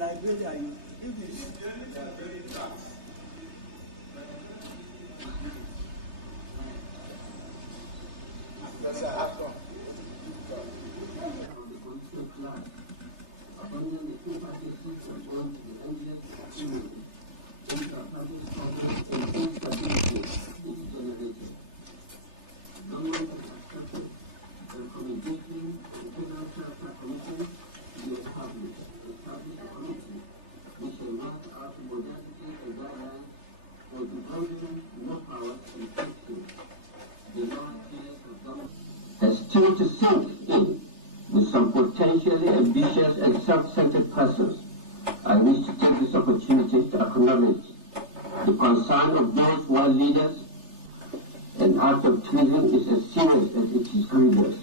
Liberia, if it's very tough. That's a outcome. Has still to sink in with some potentially ambitious and self-centered persons. I wish to take this opportunity to acknowledge the concern of those who are leaders. An act of treason is as serious as it is grievous.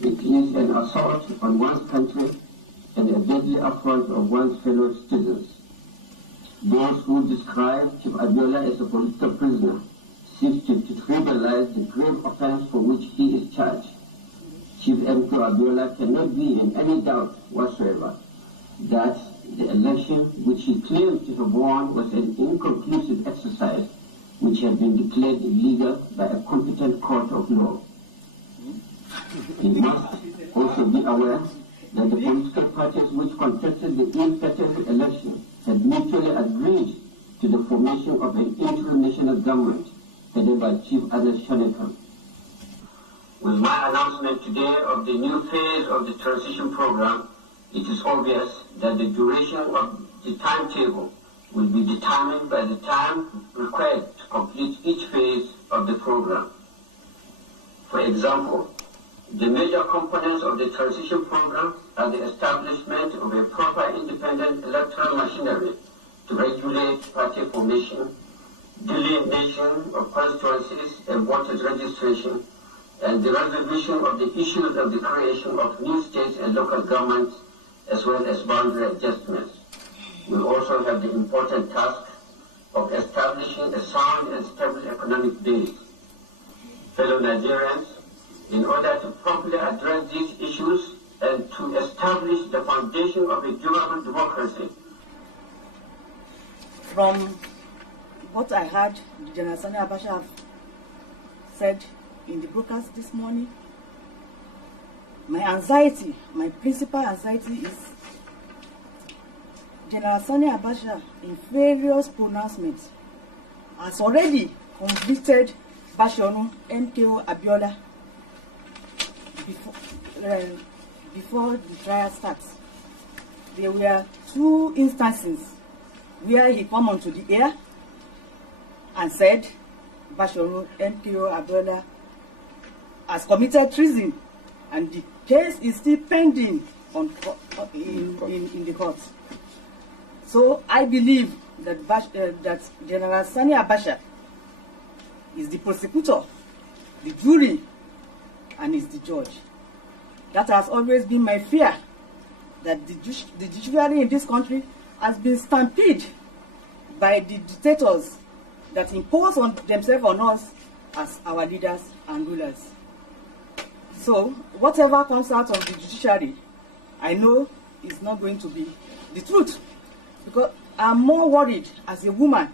It is an assault on one's country and a deadly affront of one's fellow citizens. Those who describe Chief Abiola as a political prisoner seek to trivialize the grave offense for which he is charged. Chief M.K. Abiola cannot be in any doubt whatsoever that the election which he claims to have won was an inconclusive exercise which had been declared illegal by a competent court of law. He must also be aware that the political parties which contested the ill-fated election had mutually agreed to the formation of an interim national government headed by Chief Ernest Shanakan. With my announcement today of the new phase of the transition program, it is obvious that the duration of the timetable will be determined by the time required to complete each phase of the program. For example, the major components of the transition program are the establishment of a proper independent electoral machinery to regulate party formation, delineation of constituencies and voters registration, and the resolution of the issues of the creation of new states and local governments, as well as boundary adjustments. We also have the important task of establishing a sound and stable economic base. Fellow Nigerians, in order to properly address these issues and to establish the foundation of a durable democracy. From what I heard General Sani Abacha have said in the broadcast this morning, my anxiety, my principal anxiety is General Sani Abacha in various pronouncements has already convicted Bashorun MKO Abiola before the trial starts. There were two instances where he came onto the air and said Bashorun MKO Abiola has committed treason, and the case is still pending in the court. So I believe that that General Sani Abacha is the prosecutor, the jury, and is the judge. That has always been my fear, that the judiciary in this country has been stampeded by the dictators that impose on themselves on us as our leaders and rulers. So whatever comes out of the judiciary, I know is not going to be the truth, because I'm more worried as a woman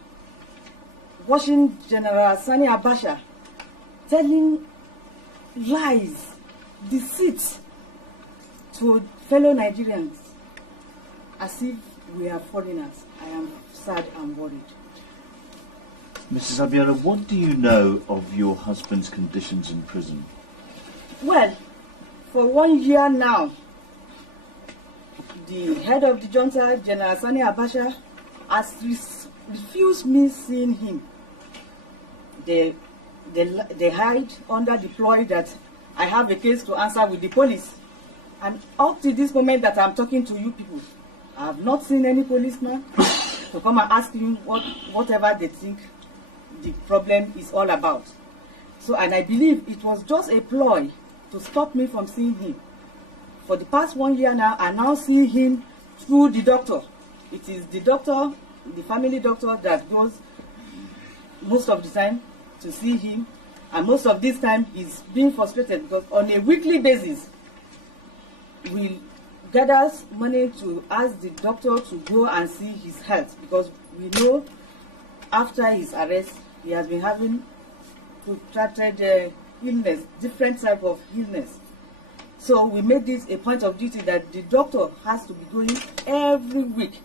watching General Sani Abacha telling lies, deceit to fellow Nigerians as if we are foreigners. I am sad and worried. Mrs. Abiola, what do you know of your husband's conditions in prison? Well, for 1 year now, the head of the junta, General Sani Abacha, has refused me seeing him. They hide under the ploy that I have a case to answer with the police. And up to this moment that I'm talking to you people, I have not seen any policeman to come and ask him whatever they think the problem is all about. So, and I believe it was just a ploy to stop me from seeing him. For the past 1 year now, I now see him through the doctor. It is the doctor, the family doctor, that goes most of the time to see him. And most of this time, he's being frustrated because on a weekly basis, gathers money to ask the doctor to go and see his health, because we know after his arrest he has been having protracted illness, different type of illness. So we made this a point of duty that the doctor has to be going every week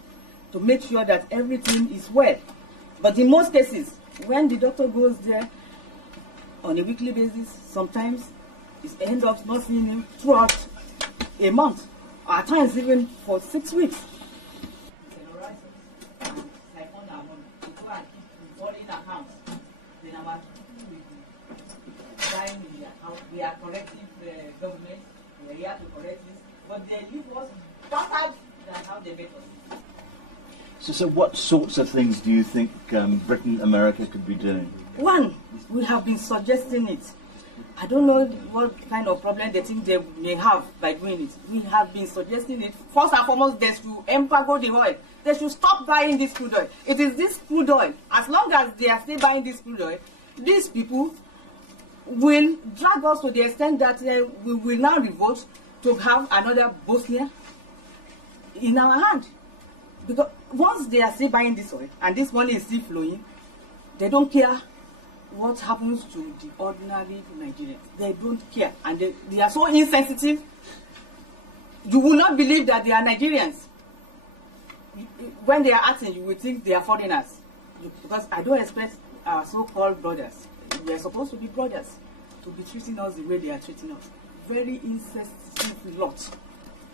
to make sure that everything is well. But in most cases, when the doctor goes there on a weekly basis, sometimes it ends up not seeing him throughout a month, at times even for 6 weeks. We are corrective government, we are here to correct this, but they leave us battered than how they make us. So what sorts of things do you think Britain, America could be doing? One, we have been suggesting it. I don't know what kind of problem they think they may have by doing it. We have been suggesting it. First and foremost, they should embargo the oil. They should stop buying this crude oil. It is this crude oil. As long as they are still buying this crude oil, these people will drag us to the extent that we will now revolt to have another Bosnia in our hand. Because once they are still buying this oil and this money is still flowing, they don't care what happens to the ordinary Nigerians. They don't care, and they are so insensitive. You will not believe that they are Nigerians. When they are acting, you will think they are foreigners. Because I don't expect our so-called brothers, we are supposed to be brothers, to be treating us the way they are treating us. Very insensitive lot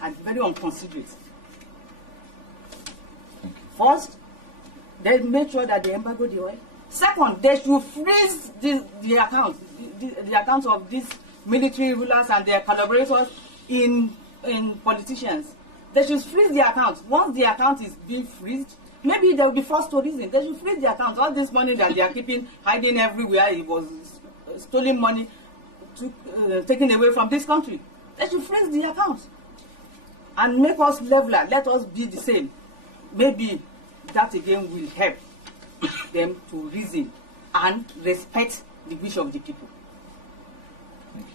and very unconsiderate. First, they make sure that they embargo the oil. Second, they should freeze the accounts of these military rulers and their collaborators in politicians. They should freeze the accounts. Once the account is being freezed, maybe they will be forced to reason. They should freeze the accounts. All this money that they are keeping, hiding everywhere, it was stolen money taken away from this country. They should freeze the accounts and make us leveler. Let us be the same. Maybe that again will help them to reason and respect the wish of the people. Thank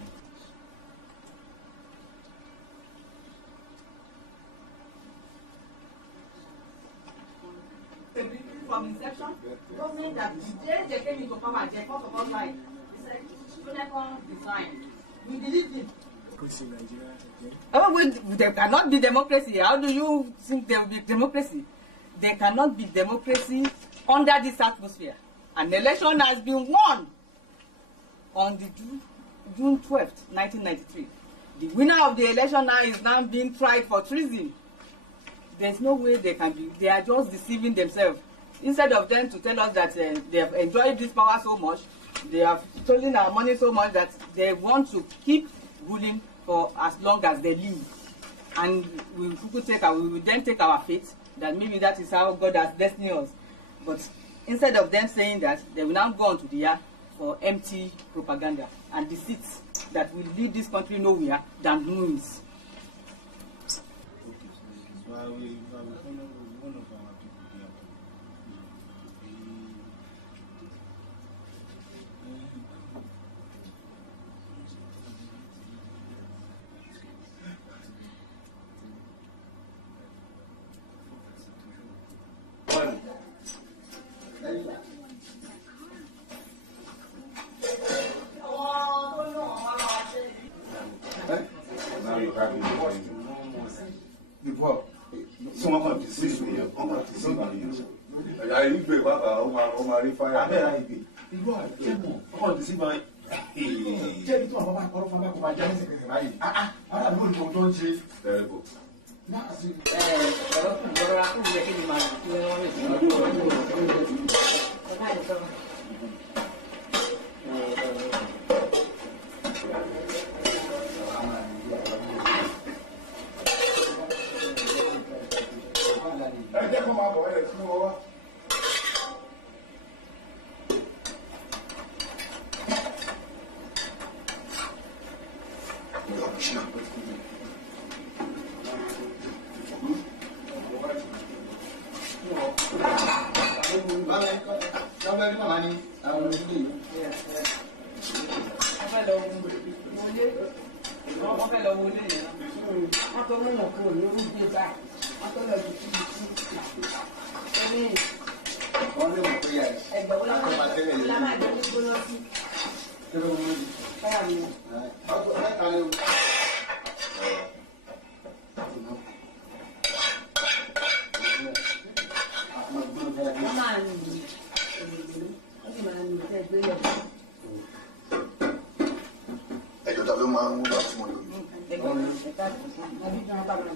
you. From inception, government that the day they came into power, they fought about life. They said, Jonathan design. We believed him. There cannot be democracy. How do you think there will be democracy? There cannot be democracy under this atmosphere. An election has been won on the June 12th, 1993. The winner of the election now is now being tried for treason. There's no way they can be. They are just deceiving themselves. Instead of them to tell us that they have enjoyed this power so much, they have stolen our money so much that they want to keep ruling for as long as they live. And we will then take our fate, that maybe that is how God has destined us. But instead of them saying that, they will now go on to the air for empty propaganda and deceit that will lead this country nowhere than ruins. Someone deceive me. I live over fire. You are terrible. Deceive me. Terrible.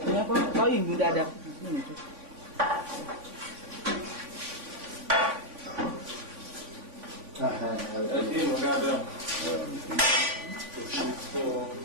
ìyẹn kọ́ yìí ń dún dáadáa. Thank you.